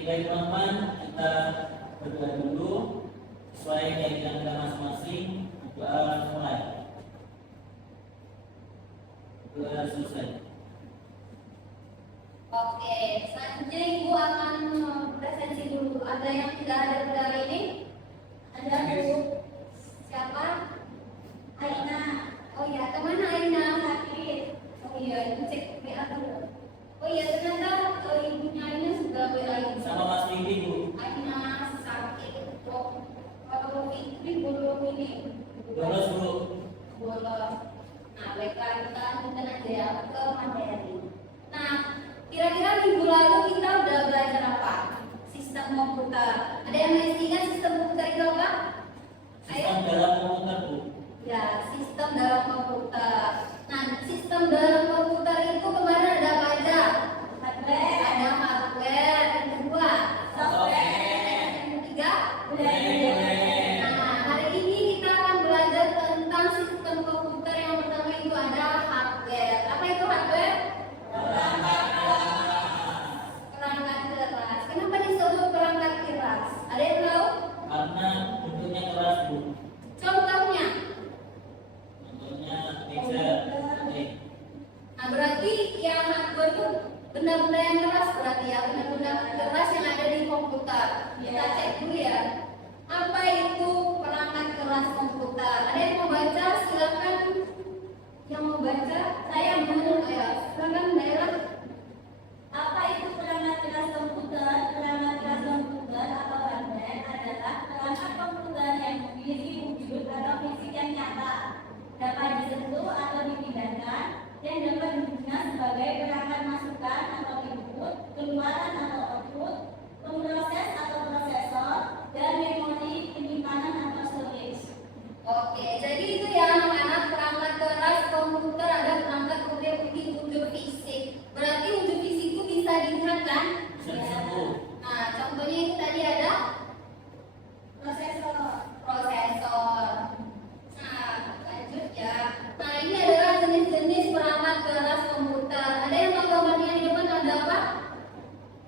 Oke baik teman-teman, kita berdoa dulu sesuai keyakinan kita masing-masing. Doa mulai. Doa selesai. Oke, selanjutnya Ibu akan presentasi dulu. Ada yang tidak ada pada hari ini? Ada Bu? Siapa? Aina. Oh iya, teman Aina sakit. Oh iya, Ibu cek WA dulu. Oh iya, ternyata ibunya Aina sudah WA Ibu. Sama Mas Fikri Bu. Aina sakit. Kalau Fikri belum ini. Bolos Bu. Bolos. Nah, mereka kita lanjutkan aja ya ke materi. Nah, kira-kira minggu lalu kita udah belajar apa? Sistem komputer. Ada yang masih ingat sistem komputer itu apa? Sistem dalam komputer Bu. Ya, sistem dalam komputer. Nah, sistem dalam komputer itu kemarin ada apa aja? Hardware. Ada hardware. Yang kedua, software. Yang ketiga, nah, hari ini kita akan belajar tentang sistem komputer. Yang pertama itu ada hardware. Apa itu hardware? Perangkat keras. Kenapa disebut perangkat keras? Ada yang tahu? Karena bentuknya keras Bu. Contohnya? Contohnya meja. Nah, berarti yang hardware itu benda-benda yang keras berarti ya, benda-benda keras yang ada di komputer. Kita cek dulu ya. Apa itu perangkat keras komputer? Ada yang mau baca? Silakan. Yang mau baca, saya menurut ya. Silakan daerah. Apa itu perangkat keras komputer? Perangkat keras komputer atau hardware adalah perangkat komputer yang memiliki wujud atau fisik yang nyata, dapat disentuh atau dipindahkan, dan dapat digunakan sebagai perangkat masukan atau input, keluaran atau output, pemroses atau prosesor, dan memori penyimpanan atau storage. Oke, jadi itu ya anak-anak, perangkat keras komputer ada perangkat komputer memiliki wujud fisik. Berarti wujud fisik itu bisa dilihat kan? Bisa Ya. disentuh. Nah, contohnya itu tadi ada Prosesor. prosesor. Nah, lanjut ya. Nah, ini adalah jenis-jenis perangkat keras komputer. Ada yang tahu gambarnya di depan ada apa?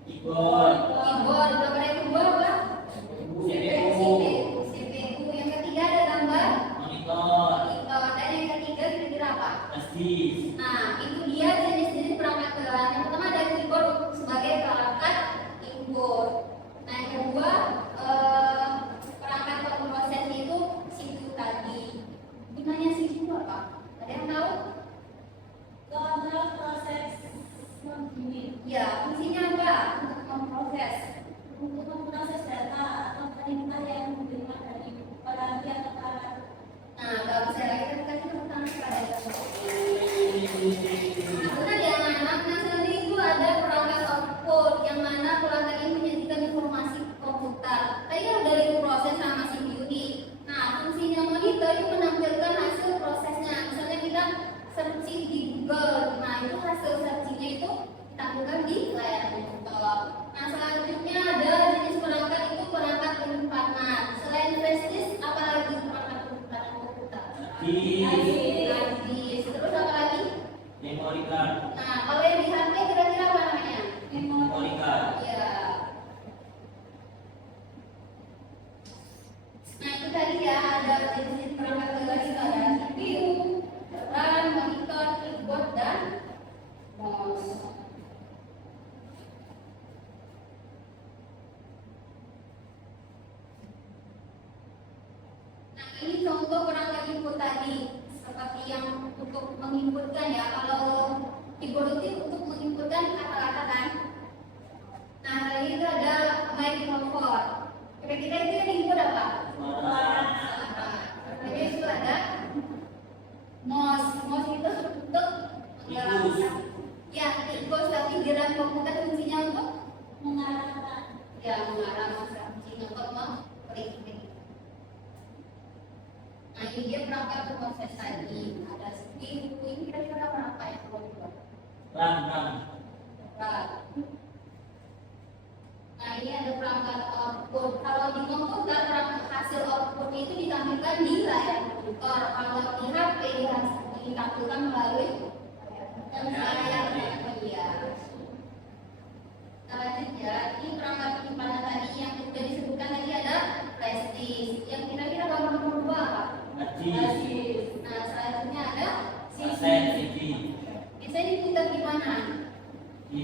Keyboard. Keyboard. Gambar yang kedua apa? CPU. CPU. Yang ketiga ada gambar Monitor. monitor. Dan yang ketiga kira-kira apa? Disk. Nah, itu dia jenis-jenis perangkat keras. Yang pertama ada keyboard sebagai perangkat input. Nah, yang kedua perangkat pemroses itu CPU tadi. Gunanya CPU apa? Ada yang tahu? Kontrol proses unit. Ya, fungsinya apa? Untuk memproses. Untuk memproses data atau perintah yang diterima dari peranti atau alat. Nah, kalau saya lagi kita kasih tepuk tangan kepada Nah, benar ya anak-anak. Nah, selanjutnya itu ada perangkat output yang mana perangkat ini menyajikan informasi ke komputer. Tadi kan udah diproses sama CPU nih. Nah, fungsinya monitor itu menampilkan hasil prosesnya. Misalnya kita searching di Google. Nah, itu hasil searchingnya itu ditampilkan di layar monitor. Nah, selanjutnya ada jenis perangkat itu perangkat penyimpanan. Selain flash disk, apa lagi perangkat penyimpanan komputer? Disk. Terus apa lagi? Memory card. Nah, kalau yang di HP kira-kira apa namanya? Memory card. Ya. Nah, itu tadi ya ada jenis perangkat keras itu ada CPU, RAM, monitor, keyboard, dan mouse. Nah, ini contoh perangkat input tadi. Seperti yang untuk menginputkan ya. Kalau keyboard itu untuk menginputkan kata-kata kan. Nah, tadi itu ada microphone. Kira-kira itu yang diinput apa? Suara. Jadi itu ada mouse. Mouse itu untuk menggerakkan. Ya, tikus tapi di dalam komputer fungsinya untuk Mengarahkan. ya mengarah mouse fungsinya untuk mengklik. Nah, ini dia perangkat proses tadi. Ada CPU, ini kira-kira berapa ya kalau dibuat? RAM. Nah, ini ada perangkat output. Kalau di komputer, perangkat hasil outputnya itu ditampilkan di layar monitor. Kalau di HP ditampilkan melalui layar. lanjut ya. Ini perangkat penyimpanan tadi yang sudah disebutkan tadi ada flash disk. Yang kira-kira gambar nomor 2 apa? Aji. Nah, selanjutnya ada Aset CD. biasanya diputar di mana? Di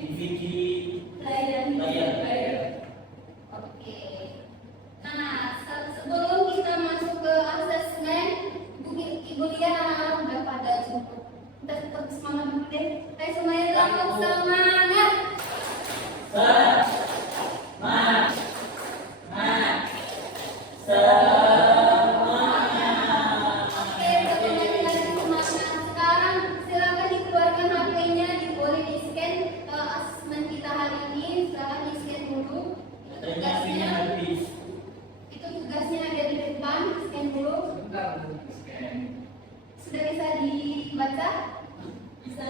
DVD Layar. Oke. Nah, sebelum kita masuk ke asesmen, Ibu Lia anak-anak udah pada cukup. Kita tetap semangat dulu deh. Ayo semuanya tetap semangat. Oke, udah kembali lagi semangat. Sekarang silakan dikeluarkan HP-nya, boleh di-scan asesmen kita hari ini. Silakan di-scan dulu. Ternyata habis. Itu tugasnya ada di depan, scan dulu. Sudah bisa dibaca? Bisa.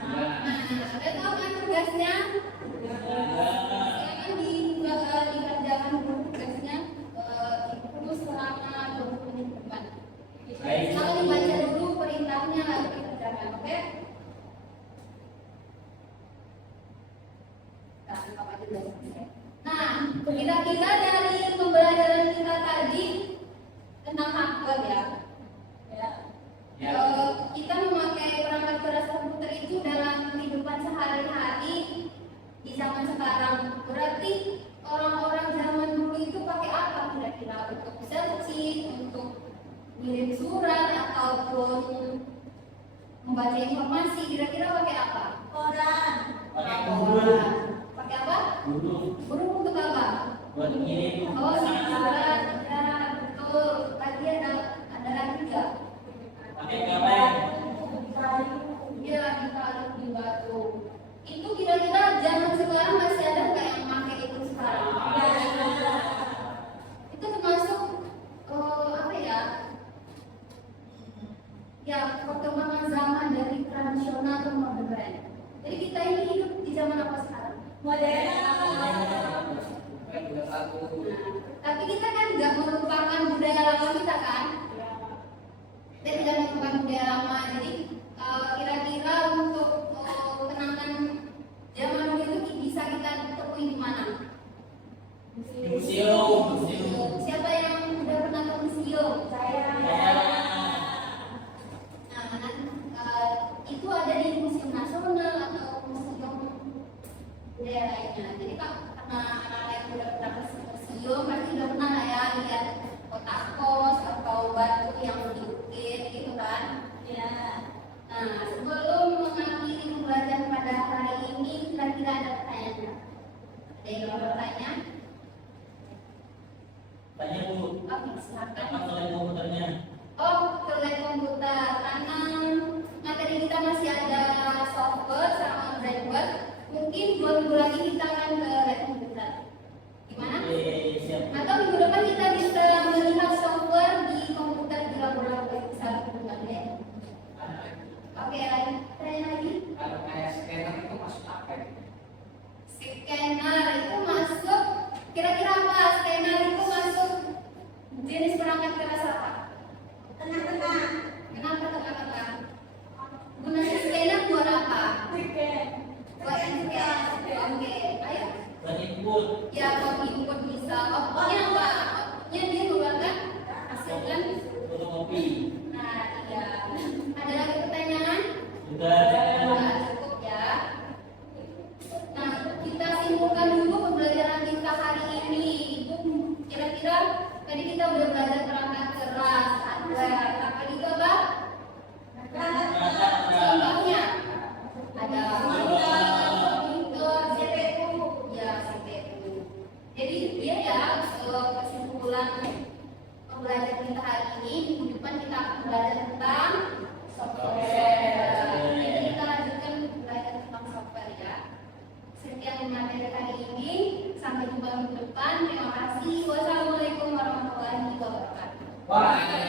Nah, udah tahu kan tugasnya? Silakan dikerjakan dulu tugasnya. Itu selama 20 menit depan. Kalau dibaca dulu perintahnya lalu dikerjakan, oke? Nah, kira-kira dari pembelajaran kita tadi tentang hardware ya. Ya. Kita memakai perangkat keras komputer itu dalam kehidupan sehari-hari di zaman sekarang. Berarti orang-orang zaman dulu itu pakai apa kira-kira? Untuk searching, untuk ngirim surat ataupun membaca informasi, kira-kira pakai apa? Koran. Pakai guru. Pakai apa? Guru. Guru untuk apa? Buat ngirim Oh, pesan. surat. Ya, betul. Tadi ada lagi nggak? Pakai kapan? Iya, di kalung di batu. Itu kira-kira zaman sekarang masih ada nggak yang pakai itu sekarang? Itu termasuk apa ya? Ya, perkembangan zaman dari tradisional ke modern. Jadi kita ini hidup di zaman apa sekarang? Modern. Tapi kita kan nggak melupakan budaya lama kita kan? Kita tidak melupakan budaya lama. Jadi kira-kira untuk kenangan zaman dulu itu bisa kita temui di mana? Di museum. Siapa yang udah pernah ke museum? Saya. Nah, itu ada di Museum Nasional atau museum budaya lainnya. Jadi karena anak-anak yang udah pernah ke museum pasti udah pernah lah ya lihat kotak pos atau batu yang diukir gitu kan. Ya. Nah, sebelum mengakhiri pembelajaran pada hari ini, kira-kira ada pertanyaan nggak? Ada yang mau bertanya? Tanya Bu. Oke, silakan. Apa soal komputernya? Oh, ke lab komputer. Karena materi kita masih ada software sama hardware, mungkin 2 minggu lagi kita akan ke lab komputer. Gimana? Oke, siap. Atau minggu depan kita bisa melihat software di komputer di laboratorium bisa berkembang ya. Oke, lagi pertanyaan lagi. Kalau kayak scanner itu masuk apa ya? Scanner itu masuk, kira-kira apa? Scanner itu masuk jenis perangkat keras apa? Tenang-tenang. Kenapa tengah-tengah? Gunanya scanner buat apa? Tiket. Buat scan. Oke, ayo. Buat input. Ya, buat input bisa. Outputnya apa? Outputnya dia mengeluarkan hasil kan? Fotokopi. Nah, iya. Ada lagi pertanyaan? Sudah. Nah, cukup ya. Nah, kita simpulkan dulu pembelajaran kita hari ini. Itu kira-kira tadi kita udah belajar perangkat keras, hardware. Apa itu apa? Contohnya ada monitor, CPU, ya CPU. Jadi dia ya kesimpulan pembelajaran kita hari ini. Minggu depan kita akan belajar tentang software. Jadi kita lanjutkan belajar tentang software ya. Sekian materi hari ini. Sampai jumpa minggu depan. Terima kasih. Wassalamualaikum warahmatullahi wabarakatuh. Wah.